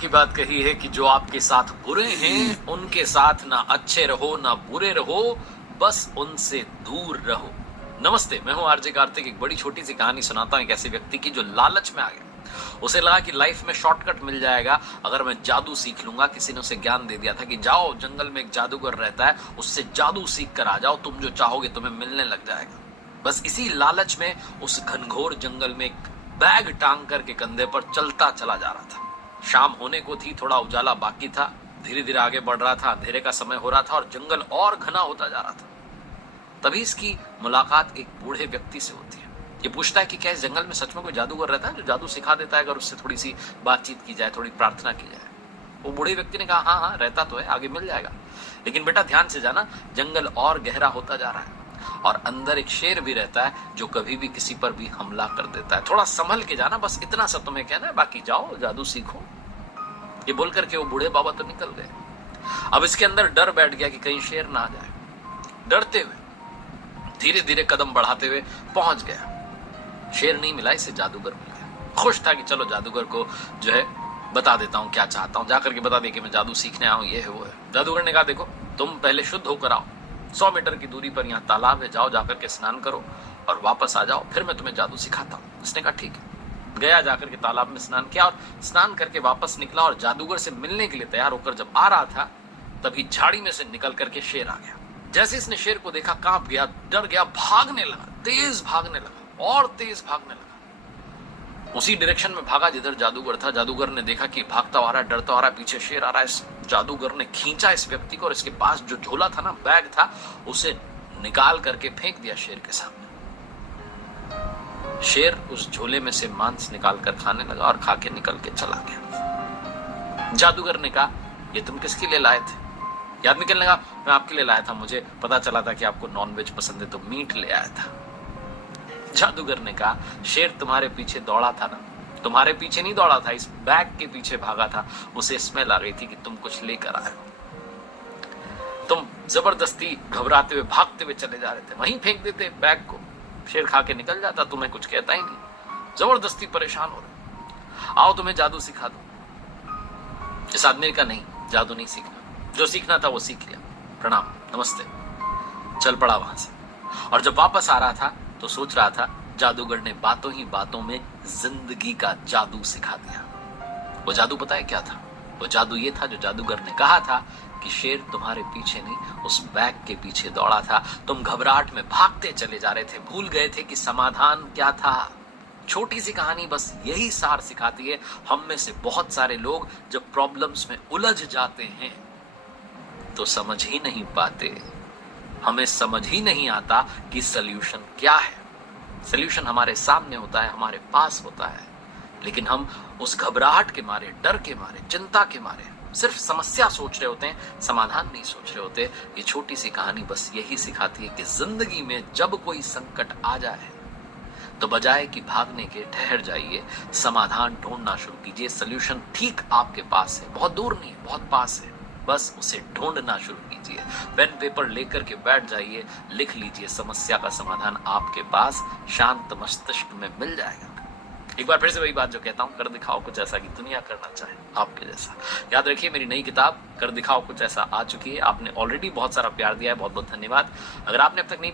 की बात कही है कि जो आपके साथ बुरे हैं उनके साथ ना अच्छे रहो ना बुरे रहो, बस उनसे दूर रहो। नमस्ते, मैं हूं आरजे कार्तिक। एक बड़ी छोटी सी कहानी सुनाता हूं एक ऐसे व्यक्ति की जो लालच में आ गया। उसे लगा कि लाइफ में शॉर्टकट मिल जाएगा अगर मैं जादू सीख लूंगा। किसी ने उसे ज्ञान दे दिया था कि जाओ जंगल में एक जादूगर रहता है, उससे जादू सीख कर आ जाओ, तुम जो चाहोगे तुम्हें मिलने लग जाएगा। बस इसी लालच में उस घनघोर जंगल में एक बैग टांग करके कंधे पर चलता चला जा रहा था। शाम होने को थी, थोड़ा उजाला बाकी था। धीरे धीरे आगे बढ़ रहा था, अंधेरे का समय हो रहा था और जंगल और घना होता जा रहा था। तभी इसकी मुलाकात एक बूढ़े व्यक्ति से होती है। ये पूछता है कि क्या इस जंगल में सच में कोई जादूगर रहता है जो जादू सिखा देता है अगर उससे थोड़ी सी बातचीत की जाए, थोड़ी प्रार्थना की जाए। वो बूढ़े व्यक्ति ने कहा, हाँ हाँ रहता तो है, आगे मिल जाएगा, लेकिन बेटा ध्यान से जाना, जंगल और गहरा होता जा रहा है और अंदर एक शेर भी रहता है जो कभी भी किसी पर भी हमला कर देता है। थोड़ा संभल के जाना, बस इतना सब तुम्हें कहना है, बाकी जाओ जादू सीखो। ये बोल करके वो बूढ़े बाबा तो निकल गए। अब इसके अंदर डर बैठ गया कि कहीं शेर ना आ जाए। डरते हुए धीरे धीरे कदम बढ़ाते हुए पहुंच गया। शेर नहीं मिला, इसे जादूगर मिल गया। खुश था कि चलो जादूगर को जो है बता देता हूं क्या चाहता हूं, जाकर के बता दे कि मैं जादू सीखने आया हूं, ये है वो है। जादूगर ने कहा, देखो तुम पहले शुद्ध होकर आओ, 100 मीटर की दूरी पर यहाँ तालाब है, जाओ जाकर के स्नान करो और वापस आ जाओ, फिर मैं तुम्हें जादू सिखाता हूँ। उसने कहा ठीक है। गया, जाकर के तालाब में स्नान किया और स्नान करके वापस निकला और जादूगर से मिलने के लिए तैयार होकर जब आ रहा था तभी झाड़ी में से निकल करके शेर आ गया। जैसे इसने शेर को देखा कांप गया, डर गया, भागने लगा, तेज भागने लगा और तेज भागने लगा। उसी डायरेक्शन में भागा जिधर जादूगर था। जादूगर ने देखा कि भागता आ रहा है, डरता आ रहा है, पीछे शेर आ रहा है। इस जादूगर ने खींचा इस व्यक्ति को और इसके पास जो झोला था ना, बैग था, उसे निकाल करके फेंक दिया शेर के सामने। शेर उस झोले में से मांस निकाल कर खाने लगा और खा के निकल के चला गया। जादूगर ने कहा, ये तुम किसके लिए लाए थे? ये आदमी कहने लगा, मैं आपके लिए लाया था, मुझे पता चला था कि आपको नॉनवेज पसंद है तो मीट ले आया था। जादूगर ने कहा, शेर तुम्हारे पीछे दौड़ा था ना? तुम्हारे पीछे नहीं दौड़ा था, इस बैग के पीछे भागा था। उसे स्मेल आ गई थी कि तुम कुछ लेकर आए हो। तुम जबरदस्ती घबराते हुए भागते हुए चले जा रहे थे, वहीं फेंक देते बैग को, शेर खा के निकल जाता, तुम्हें कुछ कहता ही नहीं। जबरदस्ती परेशान हो रहे, आओ तुम्हें जादू सिखा दो। इस आदमी का नहीं, जादू नहीं सीखना, जो सीखना था वो सीख लिया, प्रणाम नमस्ते, चल पड़ा वहां से। और जब वापस आ रहा था तो सोच रहा था, जादूगर ने बातों ही बातों में जिंदगी का जादू सिखा दिया। वो जादू पता है क्या था? वो जादू ये था जो जादूगर ने कहा था कि शेर तुम्हारे पीछे नहीं, उस बैग के पीछे दौड़ा था। तुम घबराहट में भागते चले जा रहे थे, भूल गए थे कि समाधान क्या था। छोटी सी कहानी बस यही सार सिखाती है। हम में से बहुत सारे लोग जब प्रॉब्लम्स में उलझ जाते हैं तो समझ ही नहीं पाते, हमें समझ ही नहीं आता कि सल्यूशन क्या है। सल्यूशन हमारे सामने होता है, हमारे पास होता है, लेकिन हम उस घबराहट के मारे, डर के मारे, चिंता के मारे सिर्फ समस्या सोच रहे होते हैं, समाधान नहीं सोच रहे होते। ये छोटी सी कहानी बस यही सिखाती है कि जिंदगी में जब कोई संकट आ जाए तो बजाय कि भागने के ठहर जाइए, समाधान ढूंढना शुरू कीजिए। सल्यूशन ठीक आपके पास है, बहुत दूर नहीं है, बहुत पास है, बस उसे ढूंढना शुरू कीजिए। पेन पेपर लेकर के बैठ जाइए, लिख लीजिए, समस्या का समाधान आपके पास शांत मस्तिष्क में मिल जाएगा। एक बार फिर से वही बात जो कहता हूं, कर दिखाओ कुछ ऐसा कि दुनिया करना चाहे आपके जैसा। याद रखिए, मेरी नई किताब कर दिखाओ कुछ ऐसा आ चुकी है। आपने ऑलरेडी बहुत सारा प्यार दिया है, बहुत बहुत धन्यवाद। अगर आपने अब तक नहीं